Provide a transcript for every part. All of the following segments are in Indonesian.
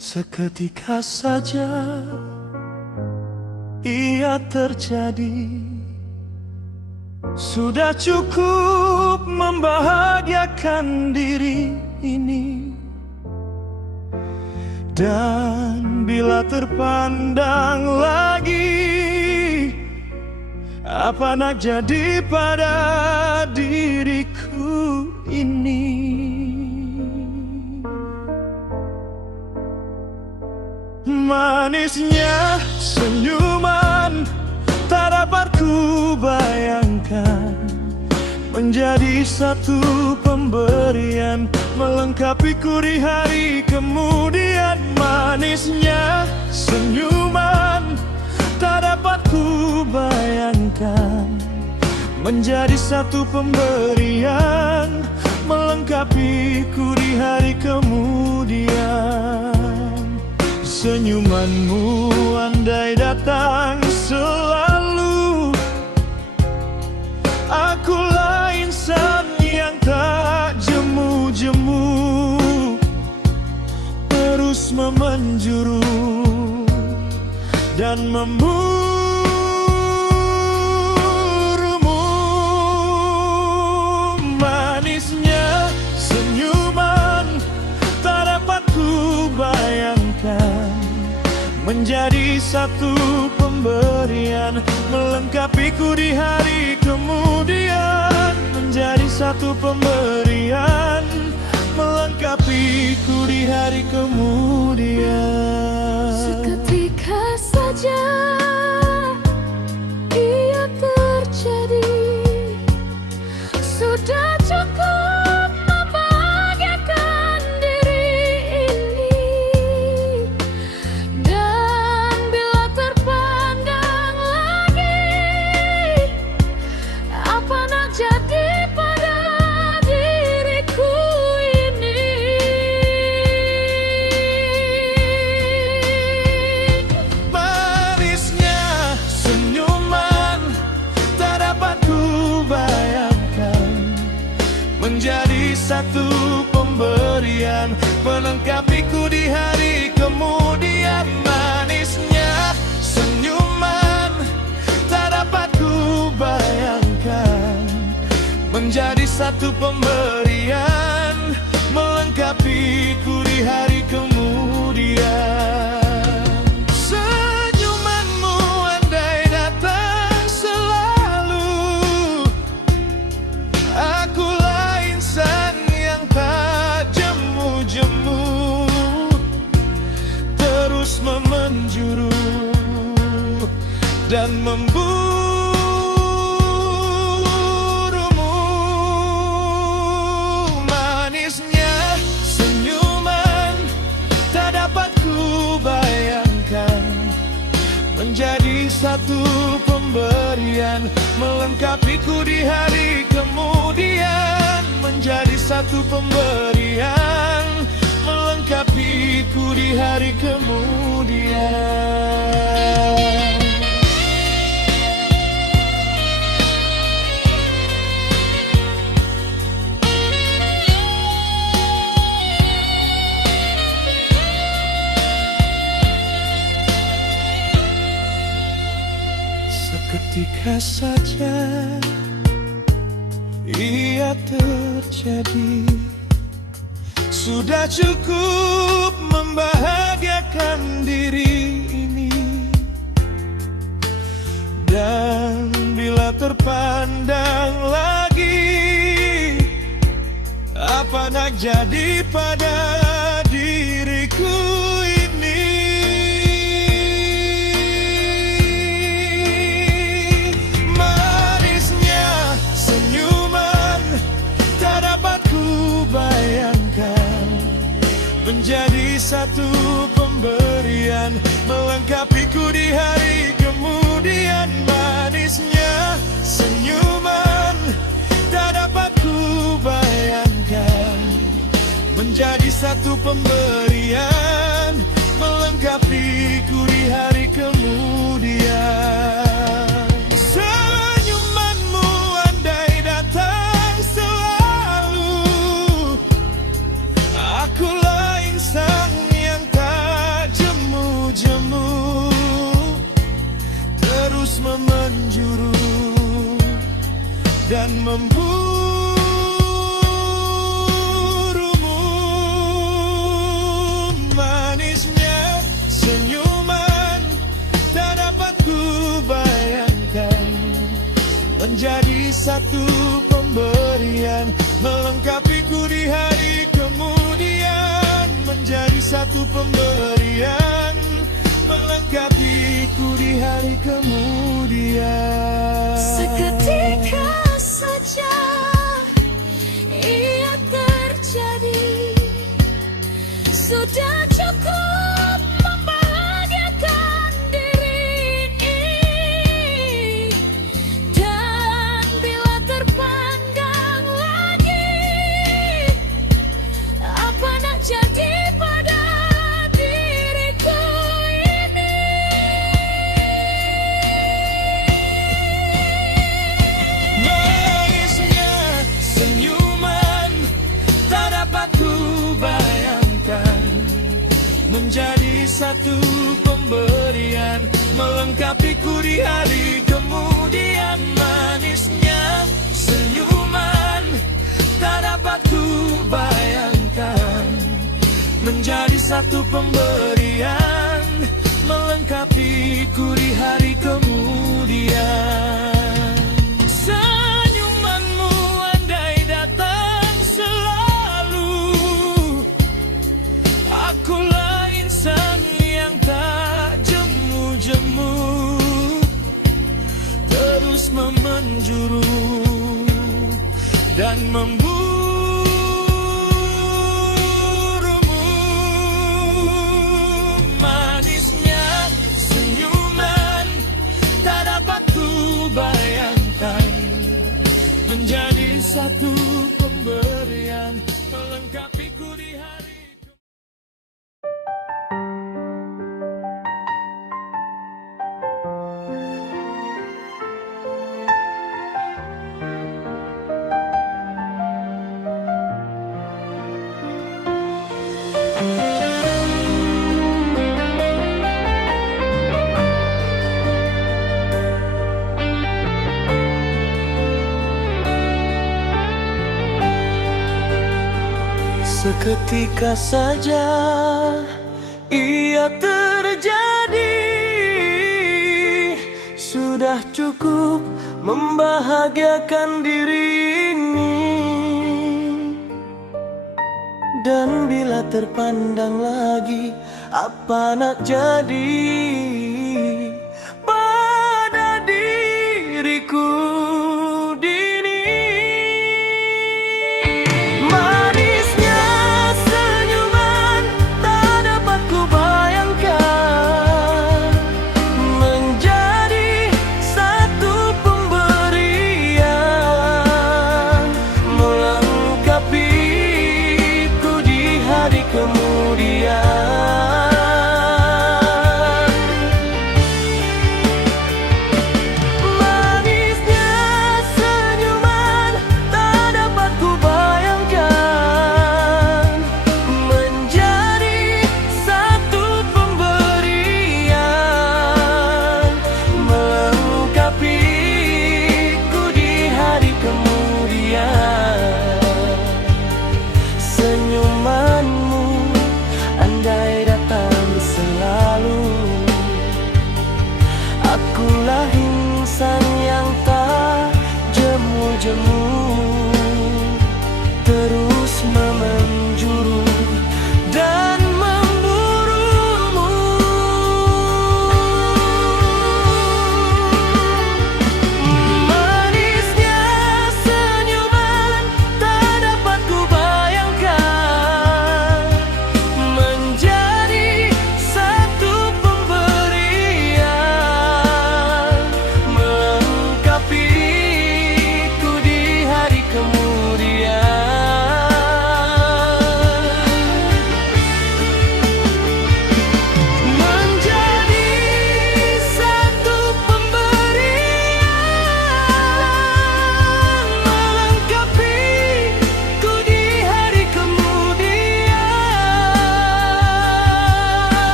Seketika saja ia terjadi. Sudah cukup membahagiakan diri ini. Dan bila terpandang lagi, apa nak jadi pada diriku ini? Manisnya senyuman tak dapat ku bayangkan, menjadi satu pemberian melengkapiku di hari kemudian. Manisnya senyuman tak dapat ku bayangkan, menjadi satu pemberian melengkapiku di hari kemudian. Senyumanmu andai datang selalu, akulah insan yang tak jemu-jemu, terus memenjuru dan memburumu. Manisnya senyuman tak dapat ku bayangkan, menjadi satu pemberian melengkapiku di hari kemudian. Menjadi satu pemberian melengkapiku di hari kemudian. Seketika saja ia terjadi. Sudah cukup membahagiakan diri ini. Dan bila terpandang lagi, apa nak jadi pada diriku ini? Manisnya senyuman tak dapat ku bayangkan, menjadi satu pemberian melengkapiku di hari kemudian. Manisnya senyuman tak dapat ku bayangkan, menjadi satu pemberian melengkapiku di hari kemudian. Senyumanmu andai datang selalu, akulah insan yang tak jemu-jemu, terus memenjuru dan memburumu. Manisnya senyuman tak dapat ku bayangkan, menjadi satu pemberian melengkapiku di hari kemudian. Menjadi satu pemberian melengkapiku di hari kemudian. Seketika saja ia terjadi. Sudah cukup membahagiakan diri ini. Dan bila terpandang lagi, apa nak jadi pada diriku ini? Manisnya senyuman tak dapat ku bayangkan, menjadi satu pemberian melengkapiku di hari kemudian. Manisnya senyuman tak dapat ku bayangkan, menjadi satu pemberian melengkapiku di hari kemudian. Senyumanmu andai datang selalu, akulah insan yang tak memburumu. Manisnya senyuman tak dapat ku bayangkan, menjadi satu pemberian melengkapiku di hari kemudian. Menjadi satu pemberian melengkapiku di hari kemudian. Seketika saja ia terjadi, sudah cukup membahagiakan diri ini. Dan bila terpandang lagi, apa nak jadi pada diriku ini. Manisnya senyuman tak dapat ku bayangkan, menjadi satu pemberian melengkapiku di hari kemudian. Manisnya senyuman tak dapat ku bayangkan, menjadi satu pemberian melengkapiku di hari kemudian. Senyumanmu andai datang selalu, akulah insan yang tak jemu-jemu, terus memenjuru dan memburumu. Manisnya senyuman tak dapat ku bayangkan, menjadi satu pemberian melengkapiku di hari. Seketika saja ia terjadi, sudah cukup membahagiakan diri ini. Dan bila terpandang lagi, apa nak jadi pada diriku dini. Manisnya senyuman tak dapat ku bayangkan, menjadi satu pemberian melengkapiku di hari kemudian.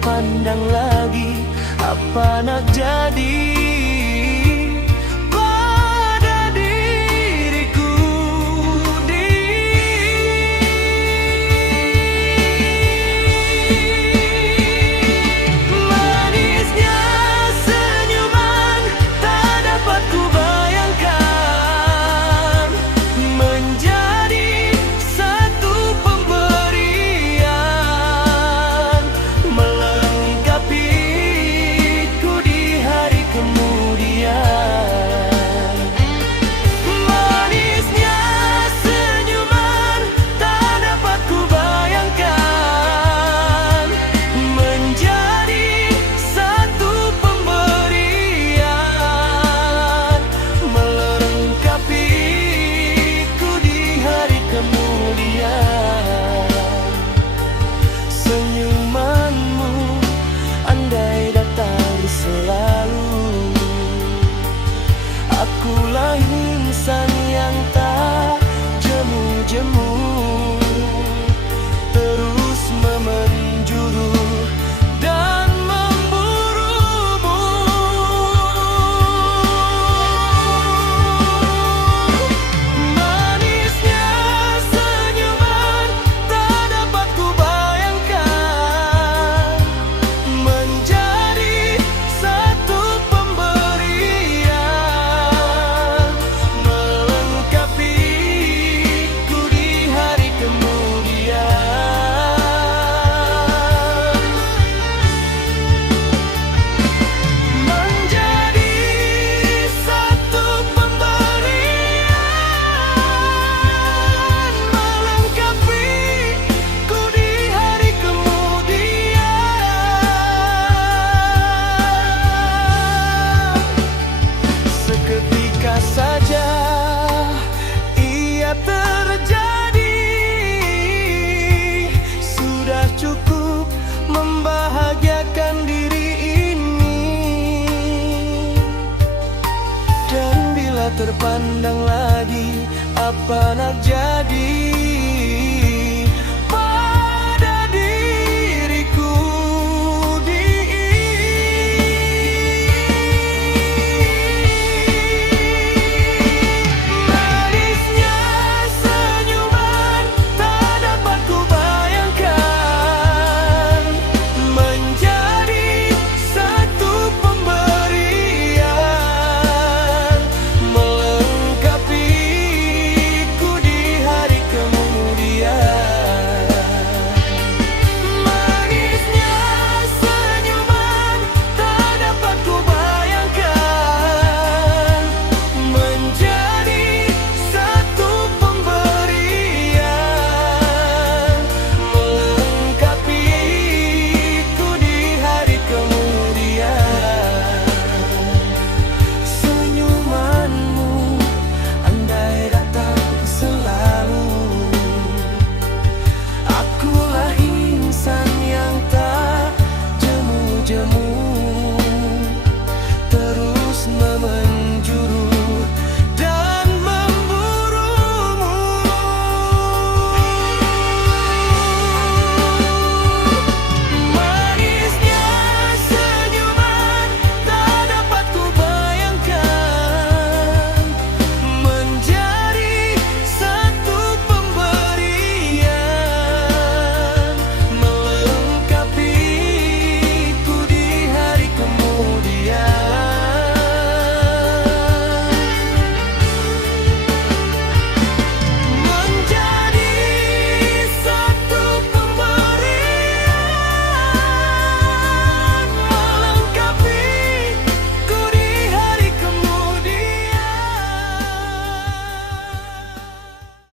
terpandang lagi apa nak jadi pada diriku. Manisnya senyuman tak dapat ku bayangkan menjadi satu pemberian melengkapiku di hari kemudian. Manisnya senyuman tak dapat ku bayangkan menjadi satu pemberian melengkapiku di hari kemudian. Senyumanmu andai datang selalu, akulah insan yang tak jemu-jemu, terus memenjuru dan memburumu. Manisnya senyuman tak dapat ku bayangkan menjadi satu pemberian melengkapiku di hari kemudian. Menjadi satu pemberian melengkapiku di hari kemudian. Seketika saja ia terjadi, sudah cukup membahagiakan diri ini. Dan bila terpandang lagi apa nak jadi